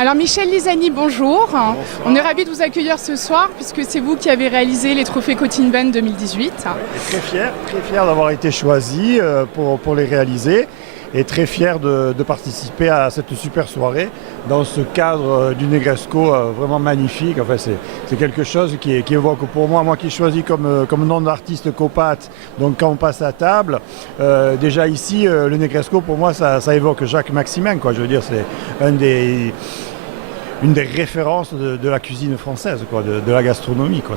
Alors Michel Lisani, bonjour. Bonsoir. On est ravis de vous accueillir ce soir puisque c'est vous qui avez réalisé les trophées Cotinven 2018. Et très fier d'avoir été choisi pour les réaliser et très fier de participer à cette super soirée dans ce cadre du Negresco vraiment magnifique. Enfin, c'est quelque chose qui évoque pour moi qui choisis comme nom d'artiste Copat, donc quand on passe à table, déjà ici, le Negresco pour moi ça évoque Jacques Maximin, quoi. Je veux dire, c'est une des références de la cuisine française, quoi, de la gastronomie, quoi.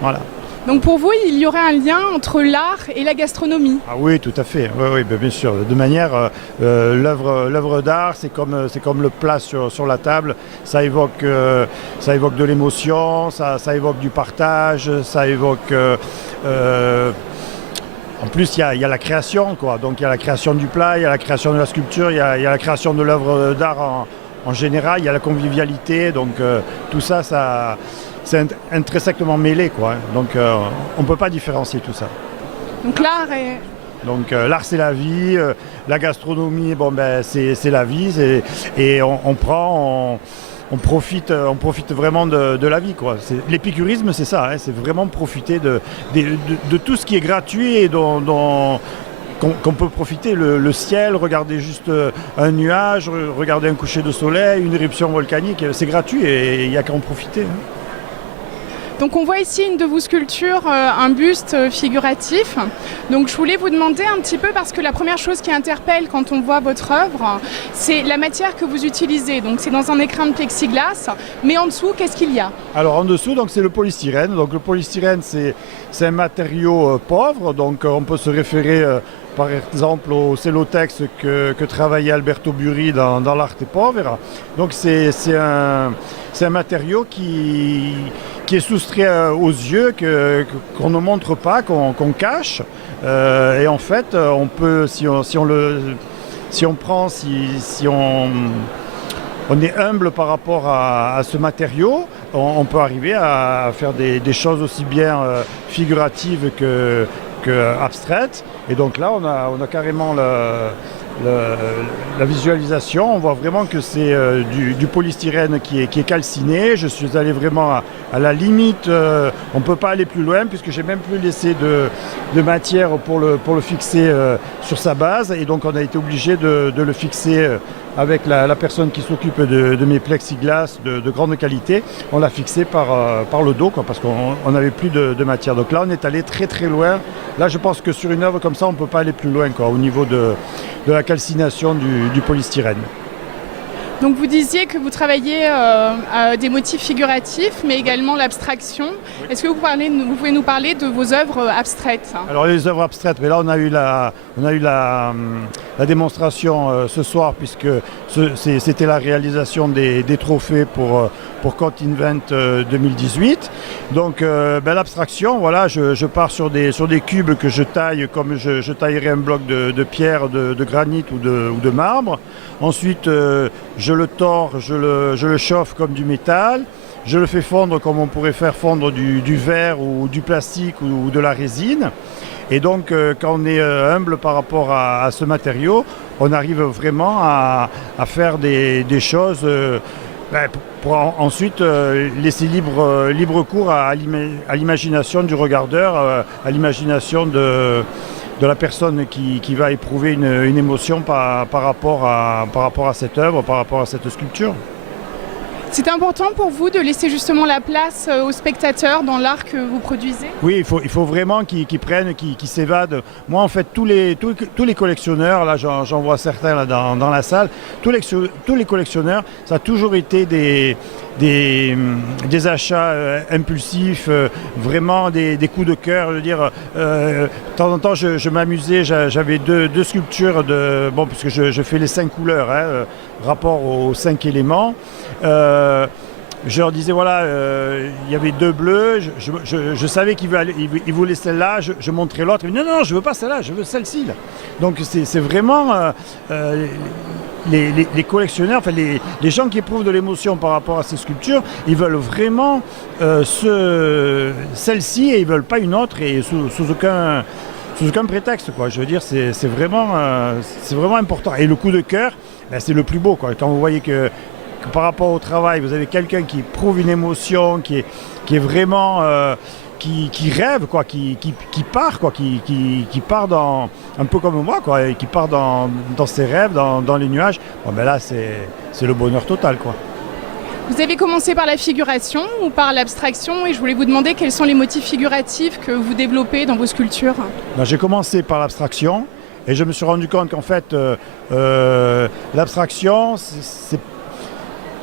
Voilà. Donc pour vous, il y aurait un lien entre l'art et la gastronomie? Ah oui, tout à fait. Oui, bien sûr. De manière, l'œuvre d'art, c'est comme le plat sur la table. Ça évoque de l'émotion, ça évoque du partage, ça évoque... En plus, il y a la création, quoi. Donc il y a la création du plat, il y a la création de la sculpture, il y a la création de l'œuvre d'art en général, il y a la convivialité. Donc tout ça, c'est intrinsèquement mêlé, quoi. Donc on ne peut pas différencier tout ça. Donc l'art est... Donc l'art c'est la vie, la gastronomie c'est la vie, et on profite vraiment de la vie, quoi. L'épicurisme c'est ça, hein, c'est vraiment profiter de tout ce qui est gratuit et qu'on peut profiter, le ciel, regarder juste un nuage, regarder un coucher de soleil, une éruption volcanique, c'est gratuit et il n'y a qu'à en profiter, hein. Donc on voit ici une de vos sculptures, un buste figuratif. Donc je voulais vous demander un petit peu, parce que la première chose qui interpelle quand on voit votre œuvre, c'est la matière que vous utilisez. Donc c'est dans un écrin de plexiglas, mais en dessous, qu'est-ce qu'il y a? Alors en dessous, donc, c'est le polystyrène. Donc le polystyrène, c'est un matériau pauvre, donc on peut se référer par exemple au cellotex que travaillait Alberto Burri dans l'Arte Povera. Donc c'est un matériau qui est soustrait aux yeux, qu'on ne montre pas, qu'on cache. Et en fait, on peut, si on est humble par rapport à ce matériau, on peut arriver à faire des choses aussi bien figuratives que abstraites. Et donc là, on a carrément la visualisation. On voit vraiment que c'est du polystyrène qui est calciné. Je suis allé vraiment à la limite. On ne peut pas aller plus loin puisque j'ai même plus laissé de matière pour le fixer sur sa base. Et donc on a été obligé de le fixer avec la personne qui s'occupe de mes plexiglas de grande qualité. On l'a fixé par le dos, quoi, parce qu'on n'avait plus de matière. Donc là, on est allé très très loin. Là, je pense que sur une œuvre comme ça, on ne peut pas aller plus loin, quoi, au niveau de la calcination du polystyrène. Donc vous disiez que vous travaillez des motifs figuratifs, mais également l'abstraction. Oui. Est-ce que vous pouvez nous parler de vos œuvres abstraites? Alors les œuvres abstraites, mais là on a eu la démonstration ce soir, puisque c'était la réalisation des trophées pour Cotinven 2018. Donc l'abstraction, voilà, je pars sur des cubes que je taille comme je taillerais un bloc de pierre, de granit ou de marbre. Ensuite, je le tords, je le chauffe comme du métal. Je le fais fondre comme on pourrait faire fondre du verre ou du plastique ou de la résine. Et donc, quand on est humble par rapport à ce matériau, on arrive vraiment à faire des choses pour ensuite laisser libre cours à l'imagination du regardeur, à l'imagination de la personne qui va éprouver une émotion par rapport à cette œuvre, par rapport à cette sculpture. C'est important pour vous de laisser justement la place aux spectateurs dans l'art que vous produisez? Oui, il faut vraiment qu'ils prennent, qu'ils s'évadent. Moi, en fait, tous les collectionneurs, là j'en vois certains là, dans la salle, tous les collectionneurs, ça a toujours été des achats impulsifs, vraiment des coups de cœur. Je veux dire, de temps en temps, je m'amusais, j'avais deux sculptures, puisque je fais les 5 couleurs, hein, rapport aux 5 éléments. Je leur disais, voilà, il y avait 2 bleus, je savais qu'ils voulaient celle-là, je montrais l'autre, ils me disaient, non, je ne veux pas celle-là, je veux celle-ci. Là. Donc c'est vraiment les collectionneurs, enfin les gens qui éprouvent de l'émotion par rapport à ces sculptures, ils veulent vraiment celle-ci et ils ne veulent pas une autre, et sous aucun prétexte, quoi. Je veux dire, c'est vraiment important. Et le coup de cœur, c'est le plus beau, quoi. Quand vous voyez que que par rapport au travail, vous avez quelqu'un qui éprouve une émotion, qui est vraiment... qui rêve, quoi, qui part, quoi, qui part dans, un peu comme moi, quoi, et qui part dans ses rêves, dans les nuages, bon, ben là c'est le bonheur total, quoi. Vous avez commencé par la figuration ou par l'abstraction et je voulais vous demander quels sont les motifs figuratifs que vous développez dans vos sculptures. Ben, j'ai commencé par l'abstraction et je me suis rendu compte qu'en fait l'abstraction,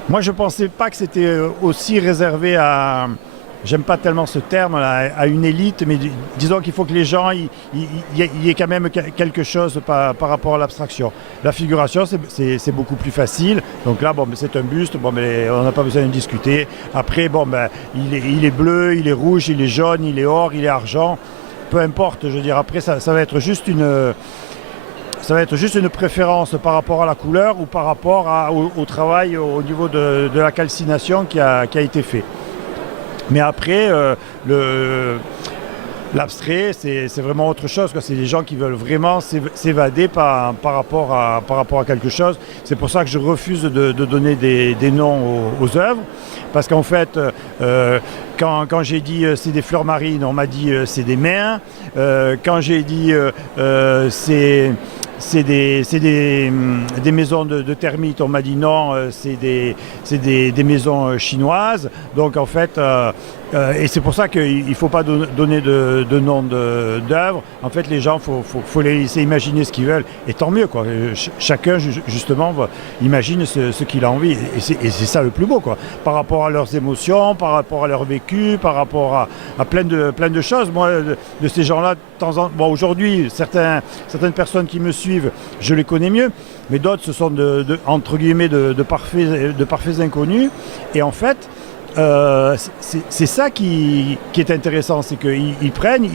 moi je ne pensais pas que c'était aussi réservé à... J'aime pas tellement ce terme là, à une élite, mais disons qu'il faut que les gens, il y ait quand même quelque chose par rapport à l'abstraction. La figuration, c'est beaucoup plus facile. Donc là, bon, c'est un buste, bon, mais on n'a pas besoin de discuter. Après, bon, ben, il est bleu, il est rouge, il est jaune, il est or, il est argent. Peu importe, je veux dire. Après, ça va être juste une... Ça va être juste une préférence par rapport à la couleur ou par rapport au travail au niveau de la calcination qui a été fait. Mais après, l'abstrait, c'est vraiment autre chose. C'est des gens qui veulent vraiment s'évader par rapport à quelque chose. C'est pour ça que je refuse de donner des noms aux œuvres. Parce qu'en fait, quand j'ai dit c'est des fleurs marines, on m'a dit c'est des mers. Quand j'ai dit c'est des maisons de termites, on m'a dit non, c'est des maisons chinoises. Donc en fait, et c'est pour ça qu'il ne faut pas donner de nom d'œuvre. En fait, les gens, faut les laisser imaginer ce qu'ils veulent. Et tant mieux, quoi. Chacun, justement, imagine ce qu'il a envie. Et c'est ça le plus beau, quoi. Par rapport à leurs émotions, par rapport à leur vécu, par rapport à plein de choses. Moi, de ces gens-là, de temps en temps, bon, aujourd'hui, certaines personnes qui me suivent, je les connais mieux, mais d'autres, ce sont entre guillemets de parfaits inconnus. Et en fait, c'est ça qui est intéressant, c'est qu'ils prennent,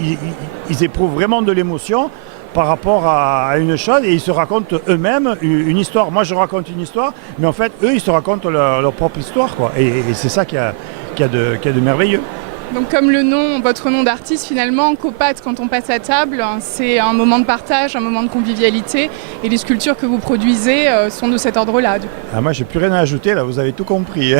ils éprouvent vraiment de l'émotion par rapport à une chose et ils se racontent eux-mêmes une histoire. Moi, je raconte une histoire, mais en fait, eux, ils se racontent leur propre histoire, quoi. Et c'est ça qu'il y a de merveilleux. Donc comme votre nom d'artiste finalement, Copat, quand on passe à table, c'est un moment de partage, un moment de convivialité et les sculptures que vous produisez sont de cet ordre-là. Ah, moi j'ai plus rien à ajouter là, vous avez tout compris.